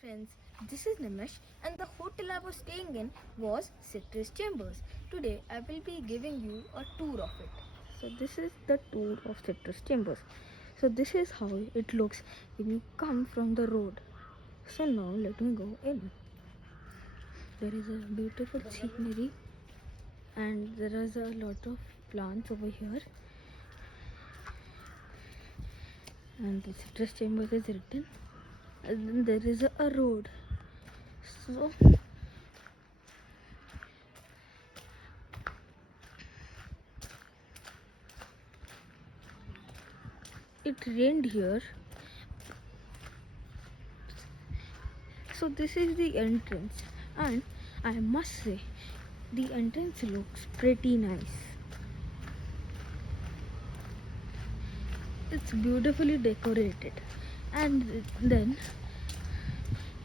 friends, this is Nimesh and the hotel I was staying in was Citrus Chambers. Today I will be giving you a tour of it. So this is the tour of Citrus Chambers. So this is how it looks when you come from the road. So now let me go in. There is a beautiful scenery and there is a lot of plants over here. And the Citrus Chambers is written. And then there is a road. So it rained here. So this is the entrance, and I must say the entrance looks pretty nice. It's beautifully decorated, and then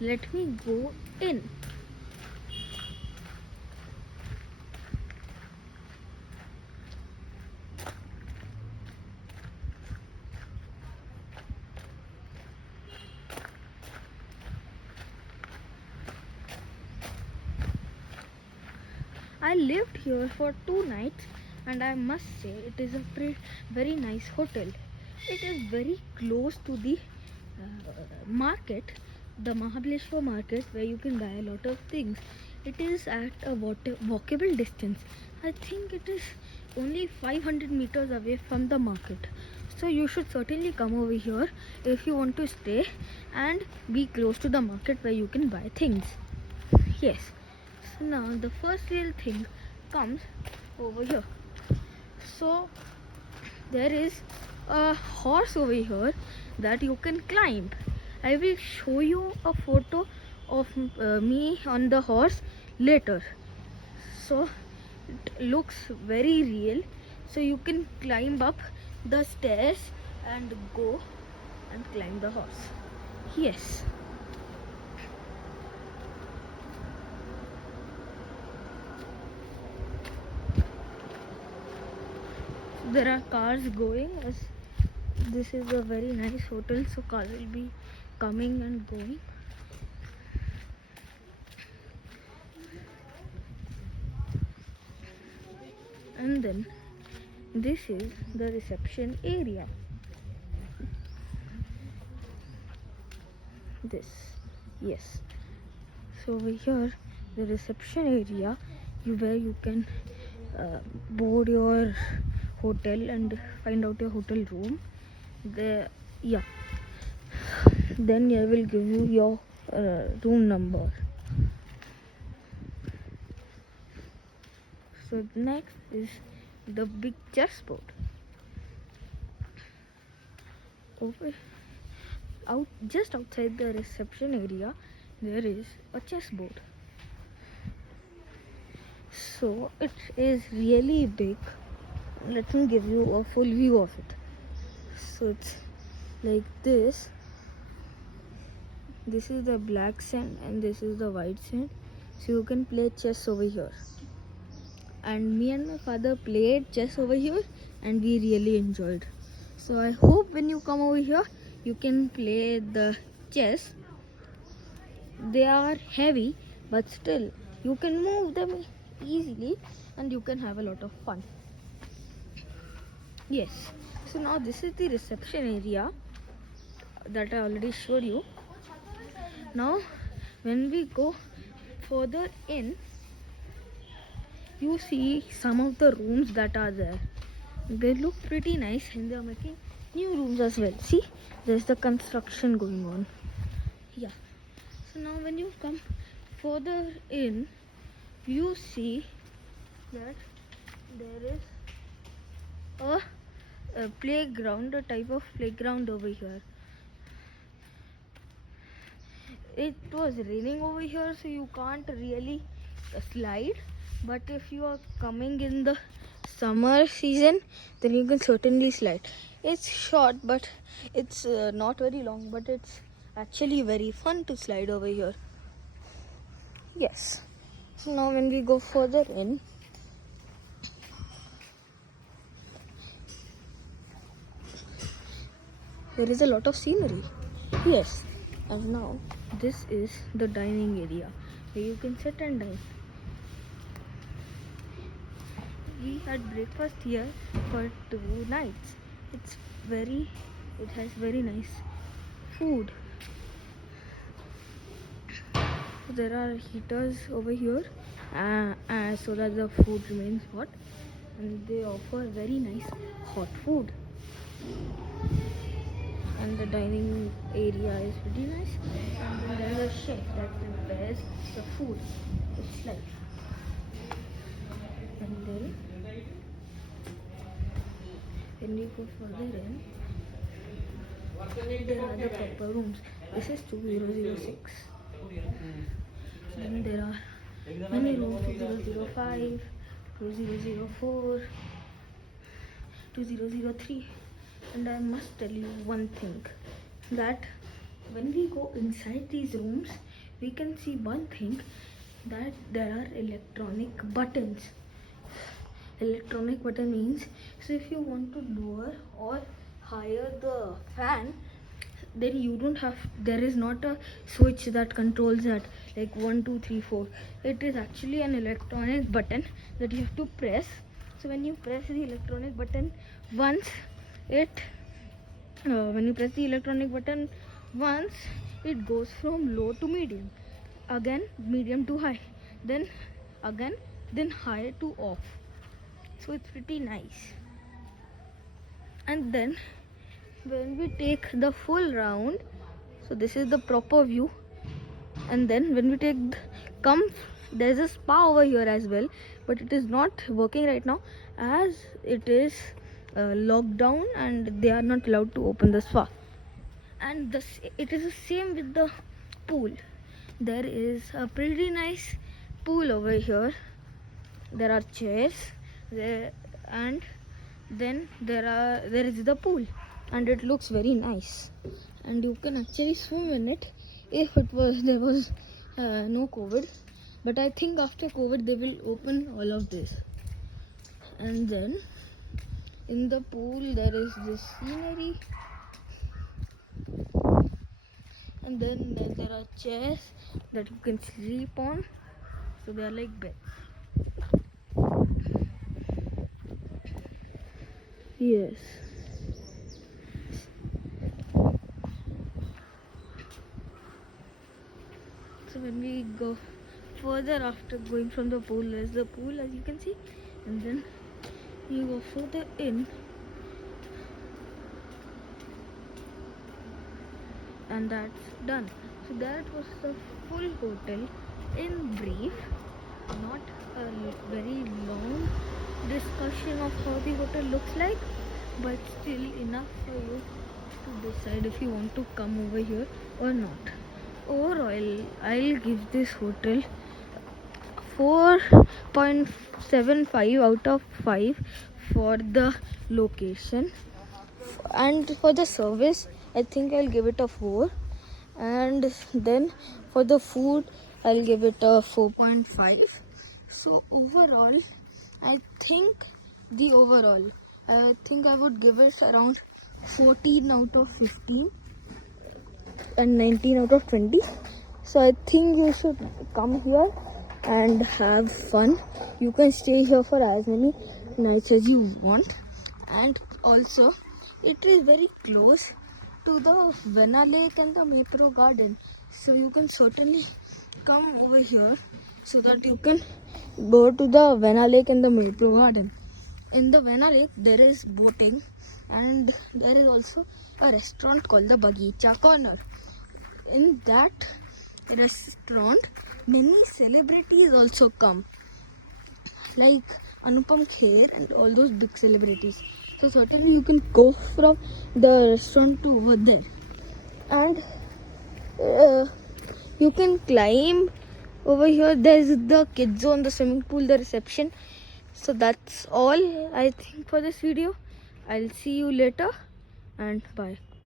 let me go in. I lived here for 2 nights and I must say it is a very nice hotel. It is very close to the market, the Mahabaleshwar market, where you can buy a lot of things. It is at a walkable distance. I think it is only 500 meters away from the market. So you should certainly come over here if you want to stay and be close to the market where you can buy things. Yes. So now the first real thing comes over here. So there is a horse over here that you can climb. I will show you a photo of me on the horse later. So it looks very real. So you can climb up the stairs and go and climb the horse. Yes. There are cars going, as this is a very nice hotel, so cars will be coming and going. And then this is the reception area. Yes. So over here, the reception area, where you can board your hotel and find out your hotel room. Then I will give you your room number. So next is the big chessboard. Just outside the reception area, there is a chessboard. So it is really big. Let me give you a full view of it. So it's like this. This is the black sand and this is the white sand. So you can play chess over here. And me and my father played chess over here and we really enjoyed. So I hope when you come over here, you can play the chess. They are heavy, but still you can move them easily and you can have a lot of fun. Yes. So now this is the reception area that I already showed you. Now when we go further in, you see some of the rooms that are there. They look pretty nice and they are making new rooms as well. See, there's the construction going on. Yeah. So now when you come further in, you see that there is a playground, a type of playground over here. It was raining over here, so you can't really slide, but if you are coming in the summer season, then you can certainly slide. It's short, but it's not very long, but it's actually very fun to slide over here. Yes. So now when we go further in, there is a lot of scenery. Yes. And now this is the dining area where you can sit and dine. We had breakfast here for 2 nights. It has very nice food. There are heaters over here so that the food remains hot, and they offer very nice hot food. And the dining area is pretty nice, and then there is a chef that prepares the food. It's like, and then when you go further in, there are the proper rooms. This is 2006. Then there are many rooms: 2005, 2004, 2003. And I must tell you one thing, that when we go inside these rooms, we can see one thing, that there are electronic buttons. Electronic button means, so if you want to lower or higher the fan, then you don't have, there is not a switch that controls that, like 1, 2, 3, 4. It is actually an electronic button that you have to press. So when you press the electronic button once, it goes from low to medium, again medium to high, then high to off. So it's pretty nice. And then when we take the full round, so this is the proper view. And then when we there's a spa over here as well, but it is not working right now as it is locked down and they are not allowed to open the spa. And it is the same with the pool. There is a pretty nice pool over here. There are chairs there, and then there is the pool, and it looks very nice, and you can actually swim in it if there was no COVID. But I think after COVID they will open all of this. And then in the pool there is this scenery, and then there are chairs that you can sleep on, so they are like beds. Yes. So when we go further after going from the pool, there's the pool as you can see, and then you go further in, and that's done. So that was the full hotel in brief. Not a very long discussion of how the hotel looks like, but still enough for you to decide if you want to come over here or not. Overall, I'll give this hotel 4.75 out of 5 for the location, and for the service I think I'll give it a 4, and then for the food I'll give it a 4.5. So overall I think I would give it around 14 out of 15 and 19 out of 20. So I think you should come here and have fun. You can stay here for as many nights as you want, and also it is very close to the Vena Lake and the Maypro Garden, so you can certainly come over here so that you can go to the Vena Lake and the Maypro Garden. In the Vena Lake there is boating, and there is also a restaurant called the Bagicha Corner. In that restaurant many celebrities also come, like Anupam Kher and all those big celebrities. So certainly you can go from the restaurant to over there, and you can climb over here. There's the kids zone, the swimming pool, the reception. So that's all I think for this video. I'll see you later, and bye.